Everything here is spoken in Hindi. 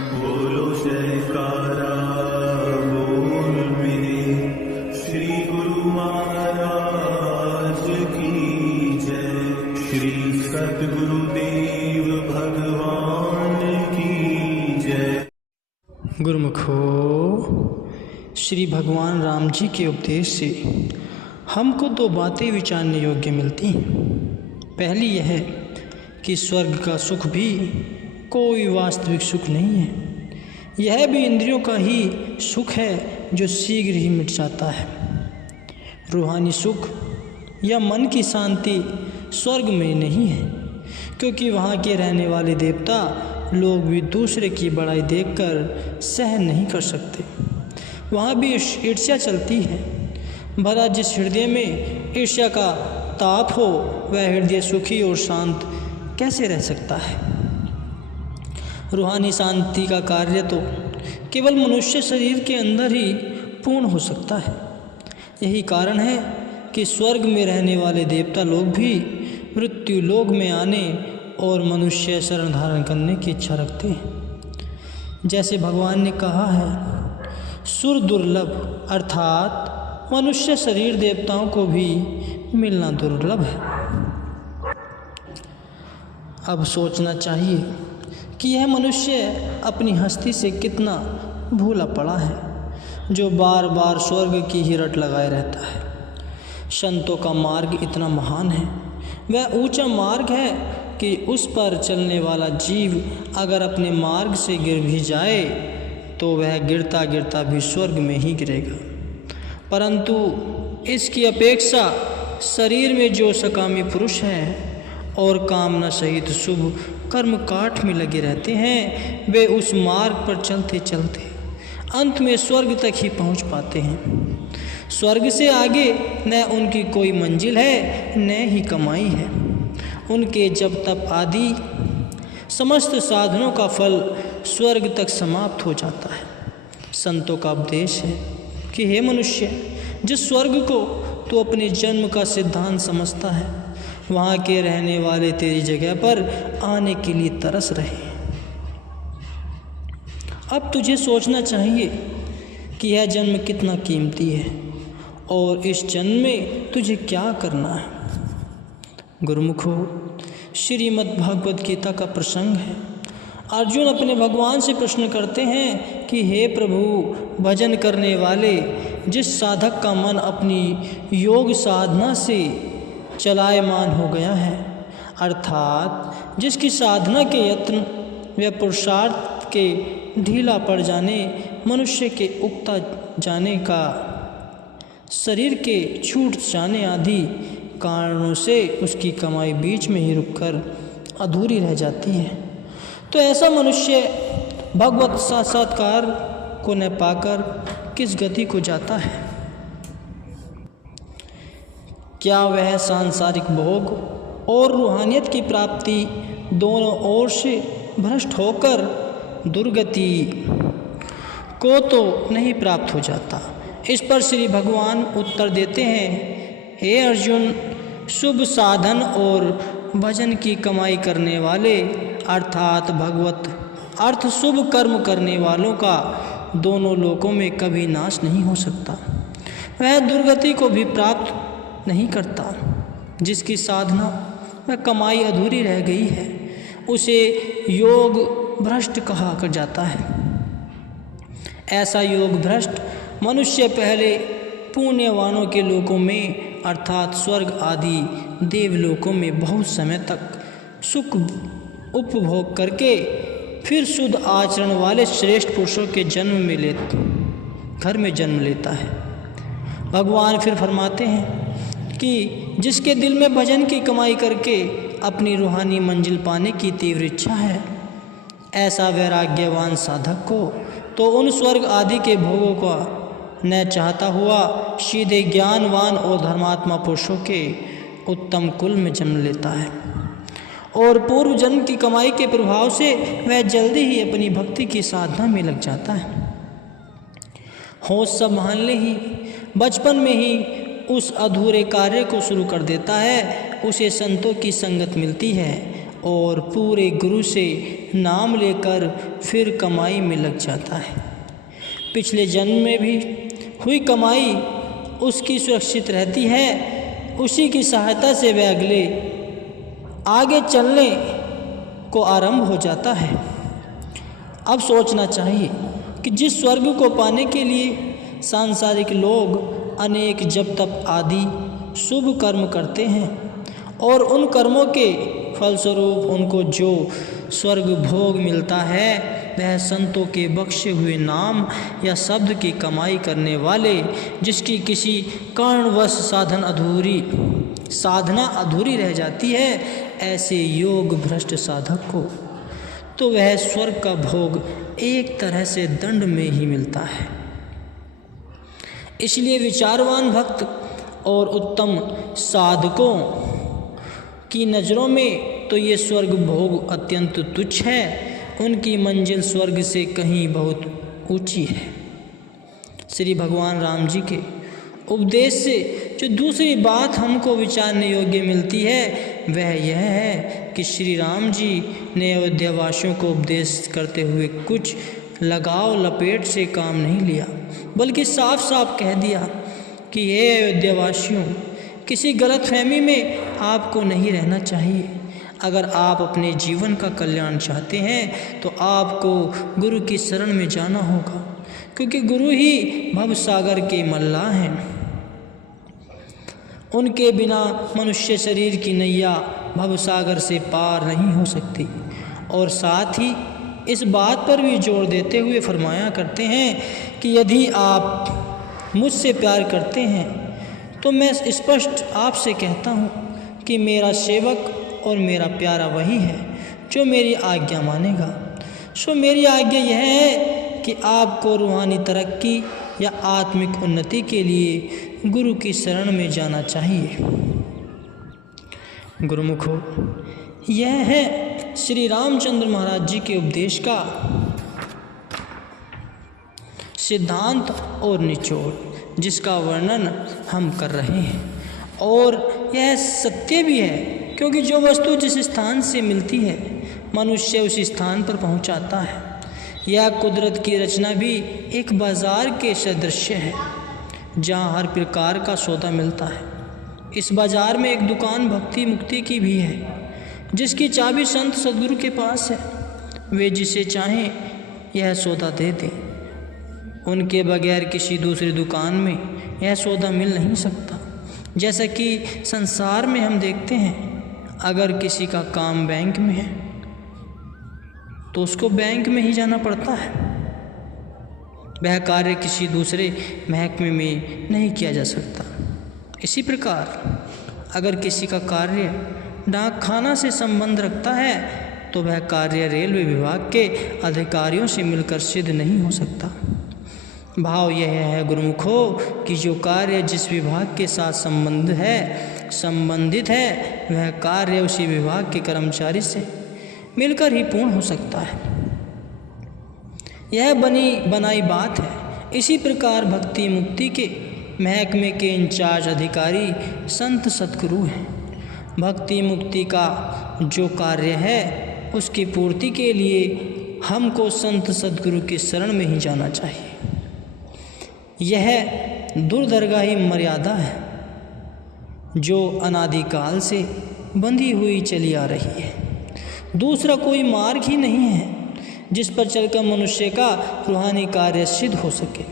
बोलो जयकारा बोल मेरे श्री गुरु महाराज की जय। श्री सद्गुरुदेव भगवान की जय। गुरुमुखो, श्री भगवान राम जी के उपदेश से हमको दो बातें विचारने योग्य मिलती हैं। पहली यह है कि स्वर्ग का सुख भी कोई वास्तविक सुख नहीं है, यह भी इंद्रियों का ही सुख है जो शीघ्र ही मिट जाता है। रूहानी सुख या मन की शांति स्वर्ग में नहीं है, क्योंकि वहाँ के रहने वाले देवता लोग भी दूसरे की बड़ाई देखकर सहन नहीं कर सकते। वहाँ भी ईर्ष्या चलती है। भला जिस हृदय में ईर्ष्या का ताप हो वह हृदय सुखी और शांत कैसे रह सकता है। रूहानी शांति का कार्य तो केवल मनुष्य शरीर के अंदर ही पूर्ण हो सकता है। यही कारण है कि स्वर्ग में रहने वाले देवता लोग भी मृत्यु लोक में आने और मनुष्य शरण धारण करने की इच्छा रखते हैं। जैसे भगवान ने कहा है, सुर दुर्लभ, अर्थात मनुष्य शरीर देवताओं को भी मिलना दुर्लभ है। अब सोचना चाहिए कि यह मनुष्य अपनी हस्ती से कितना भूला पड़ा है, जो बार बार स्वर्ग की ही रट लगाए रहता है। संतों का मार्ग इतना महान है, वह ऊंचा मार्ग है कि उस पर चलने वाला जीव अगर अपने मार्ग से गिर भी जाए तो वह गिरता गिरता भी स्वर्ग में ही गिरेगा। परंतु इसकी अपेक्षा शरीर में जो सकामी पुरुष हैं और कामना सहित शुभ कर्म काठ में लगे रहते हैं, वे उस मार्ग पर चलते चलते अंत में स्वर्ग तक ही पहुंच पाते हैं। स्वर्ग से आगे न उनकी कोई मंजिल है न ही कमाई है। उनके जब तप आदि समस्त साधनों का फल स्वर्ग तक समाप्त हो जाता है। संतों का उपदेश है कि हे मनुष्य, जिस स्वर्ग को तू अपने जन्म का सिद्धांत समझता है, वहाँ के रहने वाले तेरी जगह पर आने के लिए तरस रहे। अब तुझे सोचना चाहिए कि यह जन्म कितना कीमती है और इस जन्म में तुझे क्या करना है। गुरुमुखो, श्रीमद् भागवत गीता का प्रसंग है। अर्जुन अपने भगवान से प्रश्न करते हैं कि हे प्रभु, भजन करने वाले जिस साधक का मन अपनी योग साधना से चलायमान हो गया है, अर्थात जिसकी साधना के यत्न व पुरुषार्थ के ढीला पड़ जाने, मनुष्य के उगता जाने का, शरीर के छूट जाने आदि कारणों से उसकी कमाई बीच में ही रुककर अधूरी रह जाती है, तो ऐसा मनुष्य भगवत साक्षात्कार को न पाकर किस गति को जाता है। क्या वह सांसारिक भोग और रूहानियत की प्राप्ति दोनों ओर से भ्रष्ट होकर दुर्गति को तो नहीं प्राप्त हो जाता। इस पर श्री भगवान उत्तर देते हैं, हे अर्जुन, शुभ साधन और भजन की कमाई करने वाले अर्थात भगवत अर्थ शुभ कर्म करने वालों का दोनों लोकों में कभी नाश नहीं हो सकता। वह दुर्गति को भी प्राप्त नहीं करता। जिसकी साधना व कमाई अधूरी रह गई है, उसे योग भ्रष्ट कहा कर जाता है। ऐसा योग भ्रष्ट मनुष्य पहले पुण्यवानों के लोकों में अर्थात स्वर्ग आदि देवलोकों में बहुत समय तक सुख उपभोग करके फिर शुद्ध आचरण वाले श्रेष्ठ पुरुषों के घर में जन्म लेता है। भगवान फिर फरमाते हैं कि जिसके दिल में भजन की कमाई करके अपनी रूहानी मंजिल पाने की तीव्र इच्छा है, ऐसा वैराग्यवान साधक को तो उन स्वर्ग आदि के भोगों का न चाहता हुआ सीधे ज्ञानवान और धर्मात्मा पुरुषों के उत्तम कुल में जन्म लेता है और पूर्व जन्म की कमाई के प्रभाव से वह जल्दी ही अपनी भक्ति की साधना में लग जाता है। होश संभालने ही बचपन में ही उस अधूरे कार्य को शुरू कर देता है। उसे संतों की संगत मिलती है और पूरे गुरु से नाम लेकर फिर कमाई में लग जाता है। पिछले जन्म में भी हुई कमाई उसकी सुरक्षित रहती है, उसी की सहायता से वह आगे चलने को आरंभ हो जाता है। अब सोचना चाहिए कि जिस स्वर्ग को पाने के लिए सांसारिक लोग अनेक जप तप आदि शुभ कर्म करते हैं और उन कर्मों के फलस्वरूप उनको जो स्वर्ग भोग मिलता है वह संतों के बख्शे हुए नाम या शब्द की कमाई करने वाले, जिसकी किसी कारणवश साधना अधूरी रह जाती है, ऐसे योग भ्रष्ट साधक को तो वह स्वर्ग का भोग एक तरह से दंड में ही मिलता है। इसलिए विचारवान भक्त और उत्तम साधकों की नज़रों में तो ये स्वर्ग भोग अत्यंत तुच्छ है, उनकी मंजिल स्वर्ग से कहीं बहुत ऊंची है। श्री भगवान राम जी के उपदेश से जो दूसरी बात हमको विचारने योग्य मिलती है वह यह है कि श्री राम जी ने अयोध्यावासियों को उपदेश करते हुए कुछ लगाव लपेट से काम नहीं लिया, बल्कि साफ साफ कह दिया कि हे अयोध्यावासियों, किसी गलतफहमी में आपको नहीं रहना चाहिए। अगर आप अपने जीवन का कल्याण चाहते हैं तो आपको गुरु की शरण में जाना होगा, क्योंकि गुरु ही भवसागर के मल्लाह हैं। उनके बिना मनुष्य शरीर की नैया भवसागर से पार नहीं हो सकती। और साथ ही इस बात पर भी जोर देते हुए फरमाया करते हैं कि यदि आप मुझसे प्यार करते हैं तो मैं स्पष्ट आपसे कहता हूँ कि मेरा सेवक और मेरा प्यारा वही है जो मेरी आज्ञा मानेगा। सो मेरी आज्ञा यह है कि आपको रूहानी तरक्की या आत्मिक उन्नति के लिए गुरु की शरण में जाना चाहिए। गुरुमुखो, यह है श्री रामचंद्र महाराज जी के उपदेश का सिद्धांत और निचोड़, जिसका वर्णन हम कर रहे हैं। और यह सत्य भी है, क्योंकि जो वस्तु जिस स्थान से मिलती है मनुष्य उस स्थान पर पहुंचाता है। यह कुदरत की रचना भी एक बाज़ार के सदृश है जहाँ हर प्रकार का सौदा मिलता है। इस बाज़ार में एक दुकान भक्ति मुक्ति की भी है, जिसकी चाबी संत सद्गुरु के पास है। वे जिसे चाहें यह सौदा दे दें, उनके बगैर किसी दूसरी दुकान में यह सौदा मिल नहीं सकता। जैसा कि संसार में हम देखते हैं, अगर किसी का काम बैंक में है तो उसको बैंक में ही जाना पड़ता है, वह कार्य किसी दूसरे महकमे में नहीं किया जा सकता। इसी प्रकार अगर किसी का कार्य डाकखाना से संबंध रखता है तो वह कार्य रेलवे विभाग के अधिकारियों से मिलकर सिद्ध नहीं हो सकता। भाव यह है गुरुमुखो कि जो कार्य जिस विभाग के साथ संबंधित है वह कार्य उसी विभाग के कर्मचारी से मिलकर ही पूर्ण हो सकता है। यह बनी बनाई बात है। इसी प्रकार भक्ति मुक्ति के महकमे के इंचार्ज अधिकारी संत सद्गुरु हैं। भक्ति मुक्ति का जो कार्य है उसकी पूर्ति के लिए हमको संत सद्गुरु की शरण में ही जाना चाहिए। यह दुर्दरगाही मर्यादा है जो अनादिकाल से बंधी हुई चली आ रही है। दूसरा कोई मार्ग ही नहीं है जिस पर चलकर मनुष्य का रूहानी कार्य सिद्ध हो सके।